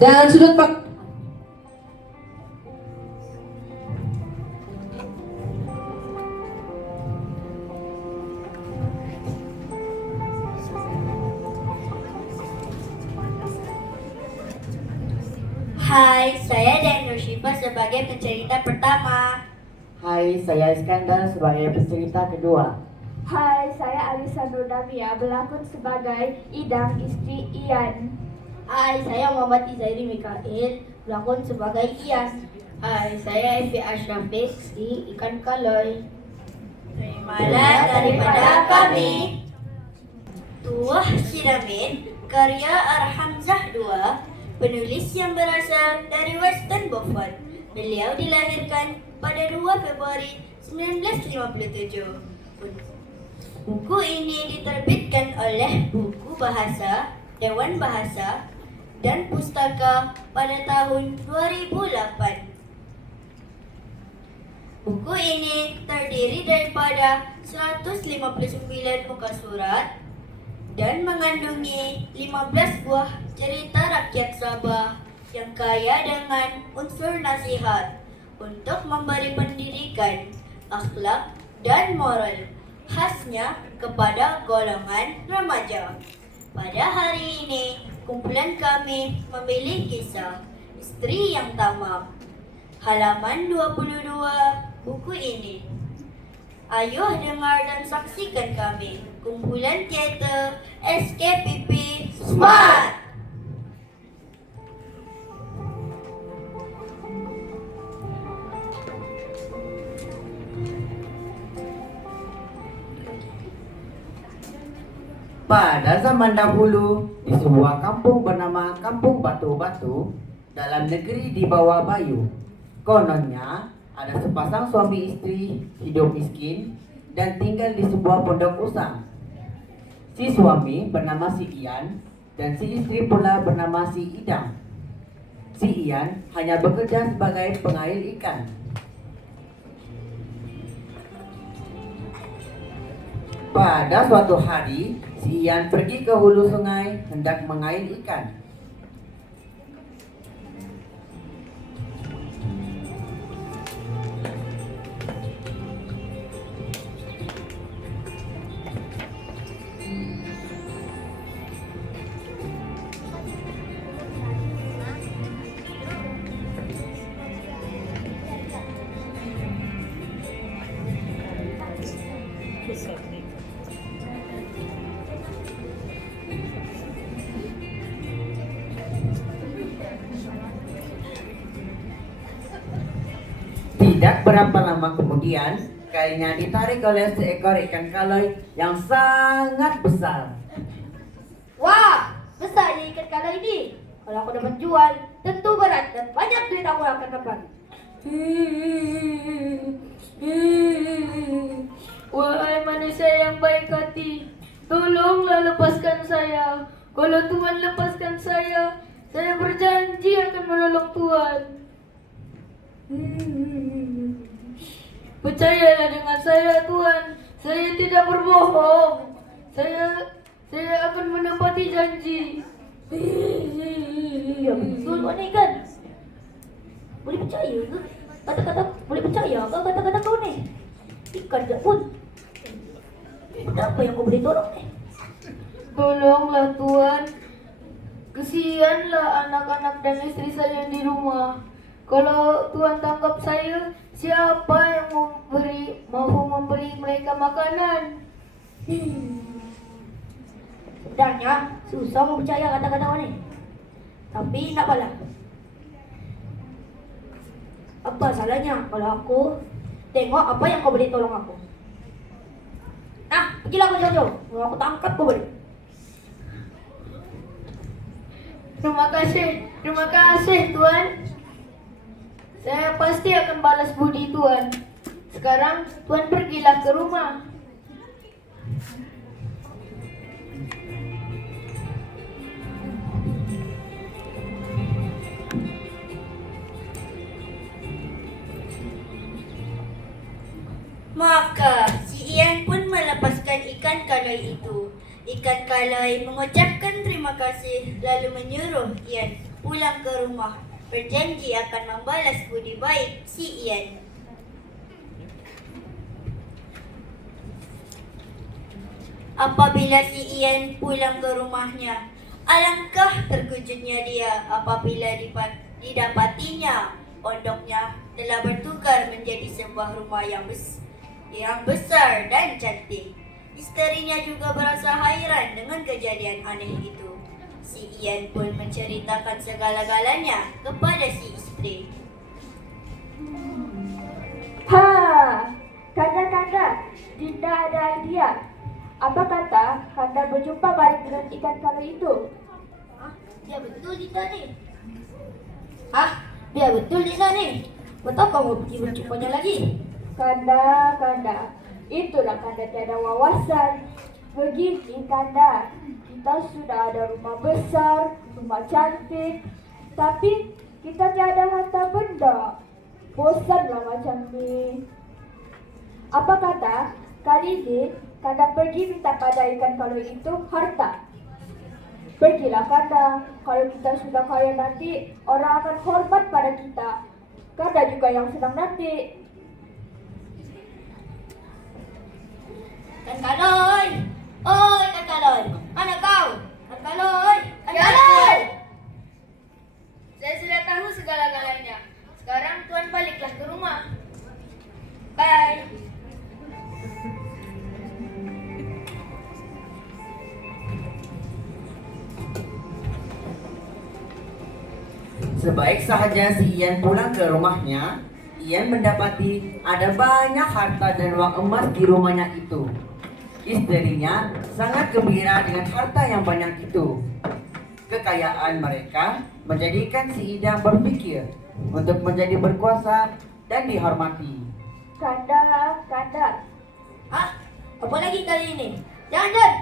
Dan sudut pak. Hai, saya Dan Roshifa sebagai pencerita pertama. Hai, saya Iskandar sebagai pencerita kedua. Hai, saya Alisa Nurdamia berlakon sebagai Idang, istri Ian. Hai, saya Muhammad Izairi Mikael, berlakon sebagai Ian. Hai, saya Evi Ashrafik, si Ikan Kaloy. Terimalah daripada kami. Tuah Siramin, karya Arhamzah II, penulis yang berasal dari Western Beaufort. Beliau dilahirkan pada 2 Februari 1957. Buku ini diterbitkan oleh Buku Bahasa, Dewan Bahasa, dan Pustaka pada tahun 2008. Buku ini terdiri daripada 159 muka surat dan mengandungi 15 buah cerita rakyat Sabah yang kaya dengan unsur nasihat untuk memberi pendidikan, akhlak, dan moral khasnya kepada golongan remaja. Pada hari ini, kumpulan kami memilih kisah Istri yang Tamak, halaman 22 buku ini. Ayo dengar dan saksikan kami, kumpulan teater SKPP Smart. Pada zaman dahulu, di sebuah kampung bernama Kampung Batu-Batu, dalam negeri di bawah Bayu, kononnya ada sepasang suami istri hidup miskin dan tinggal di sebuah pondok usang. Si suami bernama si Ian dan si istri pula bernama si Idang. Si Ian hanya bekerja sebagai pengail ikan. Pada suatu hari, si Ian pergi ke hulu sungai hendak mengail ikan. Tidak berapa lama kemudian, kailnya ditarik oleh seekor ikan kaloi yang sangat besar. Wah, besar ikan kala ini. Kalau aku dapat jual, tentu berat dan banyak duit aku akan dapat. Wahai manusia yang baik hati, tolonglah lepaskan saya. Kalau Tuhan lepaskan saya berjanji akan menolong Tuhan. Percayalah dengan saya, Tuhan. Saya tidak berbohong. Saya akan menepati janji. Ya betul kau ni kan. Boleh percaya ke? Kata-kata boleh percaya ke kata-kata kau ni? Ikan je pun. Apa yang kau boleh tolong ni? Tolonglah Tuhan. Kesianlah anak-anak dan istri saya di rumah. Kalau Tuhan tangkap saya, siapa yang mau memberi mereka makanan? Sebenarnya susah mau percaya kata-kata kau ni. Tapi nak apalah. Apa salahnya kalau aku tengok apa yang kau boleh tolong aku? Nah, pergilah kau jauh-jauh. Kalau aku tangkap kau boleh. Terima kasih Tuhan. Saya pasti akan balas budi Tuhan. Sekarang Tuhan pergilah ke rumah. Maka si Ian pun melepaskan ikan kaloi itu. Ikan kaloi mengucapkan terima kasih lalu menyuruh Ian pulang ke rumah, berjanji akan membalas budi baik si Ian. Apabila si Ian pulang ke rumahnya, alangkah terkejutnya dia apabila didapatinya pondoknya telah bertukar menjadi sebuah rumah yang besar dan cantik. Isterinya juga berasa hairan dengan kejadian aneh itu. Si Ian pun menceritakan segala-galanya kepada si istri. Ha, kanda, Dinda ada idea. Apa kata kanda berjumpa balik dengan ikan kalo itu? Ya betul Dinda nih. Ya betul Dinda nih. Betul kamu pergi berjumpanya lagi. Kanda, itulah kanda tiada wawasan. Begini kanda, kita sudah ada rumah besar, rumah cantik, tapi kita tiada harta benda. Bosanlah macam ni. Apa kata kali ini kanda pergi minta pada ikan kalau itu harta? Pergilah kanda, kalau kita sudah kaya nanti orang akan hormat pada kita. Kanda juga yang senang nanti. Kan Kaloy! Oi Kan Kaloy! Mana kau? Kan Kaloy! Kan Ya, Kaloy! Saya sudah tahu segala-galanya. Sekarang Tuan baliklah ke rumah. Bye! Sebaik sahaja si Ian pulang ke rumahnya, Ian mendapati ada banyak harta dan uang emas di rumahnya itu. Istrinya sangat gembira dengan harta yang banyak itu. Kekayaan mereka menjadikan si Idang berpikir untuk menjadi berkuasa dan dihormati. Kanda. Apa lagi kali ini? Jangan!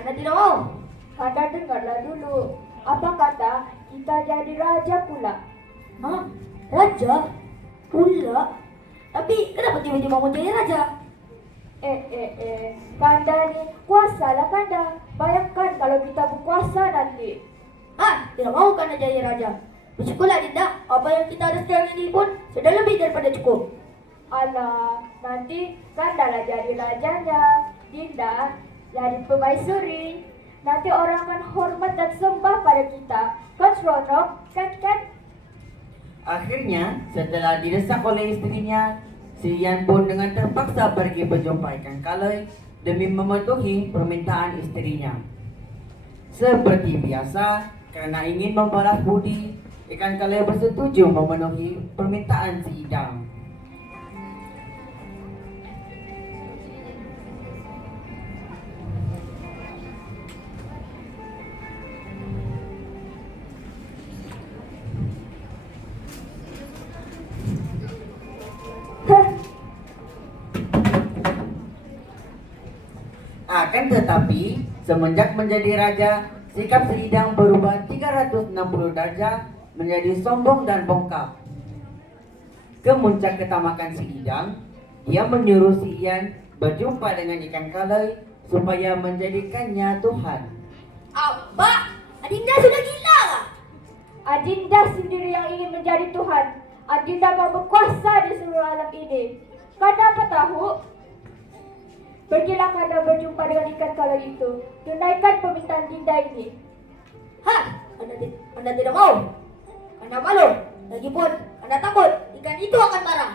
Anda tidak mau? Kanda dengarlah dulu. Apa kata kita jadi raja pula? Raja? Pula? Tapi kenapa tiba-tiba mau jadi raja? Kanda ni kuasalah Kanda. Bayangkan kalau kita berkuasa nanti. Tidak mau Kanda jadi raja. Bersyukurlah Dinda, apa yang kita ada sekarang ini pun sudah lebih daripada cukup. Alah, nanti Kanda lah jadi rajanya. Dinda jadi permaisuri. Nanti orang akan hormat dan sembah pada kita. Kan seronok? Kan? Akhirnya, setelah didesak oleh istrinya, si Ian pun dengan terpaksa pergi berjumpa ikan Kaloy demi memenuhi permintaan istrinya. Seperti biasa, karena ingin membalas budi, ikan Kaloy bersetuju memenuhi permintaan si Idang. Akan tetapi, semenjak menjadi raja, sikap si Idang berubah 360 derajat menjadi sombong dan bongkak. Kemuncak ketamakan si Idang, dia menyuruh si Ian berjumpa dengan ikan Kaloy supaya menjadikannya Tuhan. Apa? Adinda sudah gila kah? Adinda sendiri yang ingin menjadi Tuhan. Adinda mau berkuasa di seluruh alam ini. Kanda apa tahu? Pergilah Kanda berjumpa dengan ikan Kaloy itu. Tunaikan permintaan Dinda ini. Anda tidak mau? Anda malu? Lagipun, Anda takut ikan itu akan marah.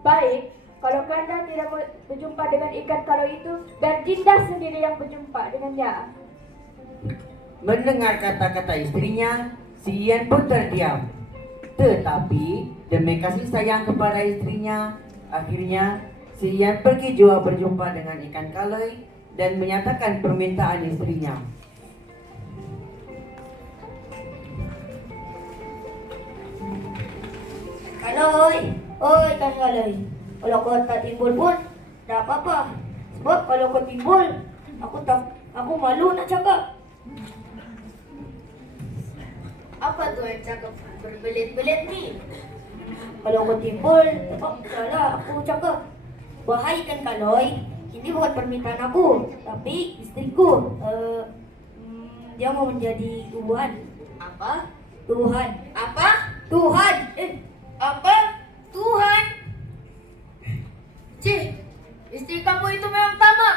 Baik, kalau Kanda tidak mau berjumpa dengan ikan Kaloy itu, dan Dinda sendiri yang berjumpa dengannya. Mendengar kata-kata istrinya, si Ian pun terdiam. Tetapi, demi kasih sayang kepada istrinya, akhirnya si Ian pergi juga berjumpa dengan ikan Kaloy dan menyatakan permintaan istrinya. Kaloy, oi Kan Kaloy. Kalau kau tak timbul pun, tak apa-apa. Sebab kalau kau timbul, aku malu nak cakap. Apa tuh yang cakap berbelit-belit nih? Kalau kau timbul, salah aku cakap. Wahai Kan Kaloy, ini bukan permintaan aku, tapi istriku. Dia mau menjadi tuan. Apa? Tuhan. Apa? Tuhan. Apa? Tuhan? Cih, istri kamu itu memang tamak.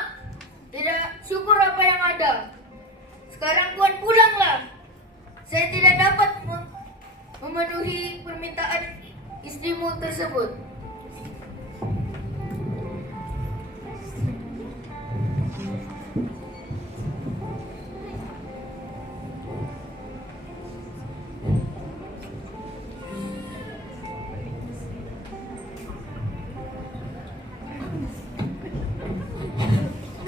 Tidak syukur apa yang ada. Sekarang Tuhan pulanglah. Saya tidak dapat memenuhi permintaan istrimu tersebut.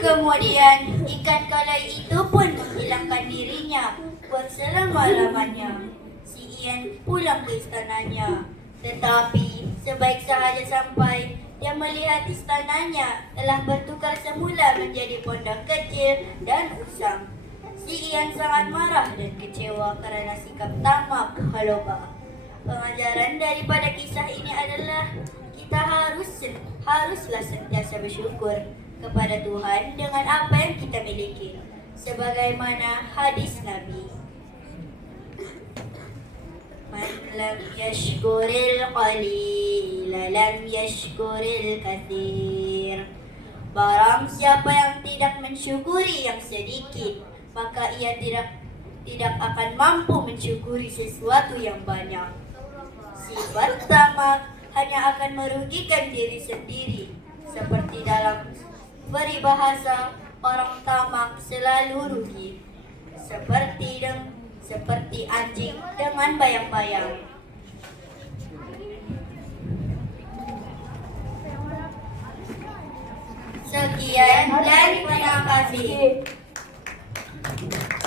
Kemudian ikan kalai itu pun menghilangkan dirinya buat selama-lamanya. Si Ian pulang ke istananya. Tetapi sebaik sahaja sampai, dia melihat istananya telah bertukar semula menjadi pondok kecil dan usang. Si Ian sangat marah dan kecewa karena sikap tamak Haloba. Pengajaran daripada kisah ini adalah kita haruslah sentiasa bersyukur kepada Tuhan dengan apa yang kita miliki, sebagaimana hadis Nabi. Man lam yashkuril qalil lam yashkuril katsir. Barang siapa yang tidak mensyukuri yang sedikit, maka ia tidak akan mampu mensyukuri sesuatu yang banyak. Sifat tamak hanya akan merugikan diri sendiri, seperti dalam peribahasa, orang tamak selalu rugi, seperti anjing dengan bayang-bayang. Sekian dan terima kasih.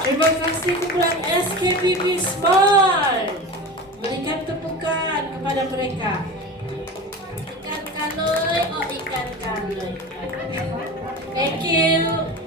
Terima kasih kumpulan SKPP Small. Berikan tepukan kepada mereka. Ikan kaloi, oh ikan kaloi. Thank you.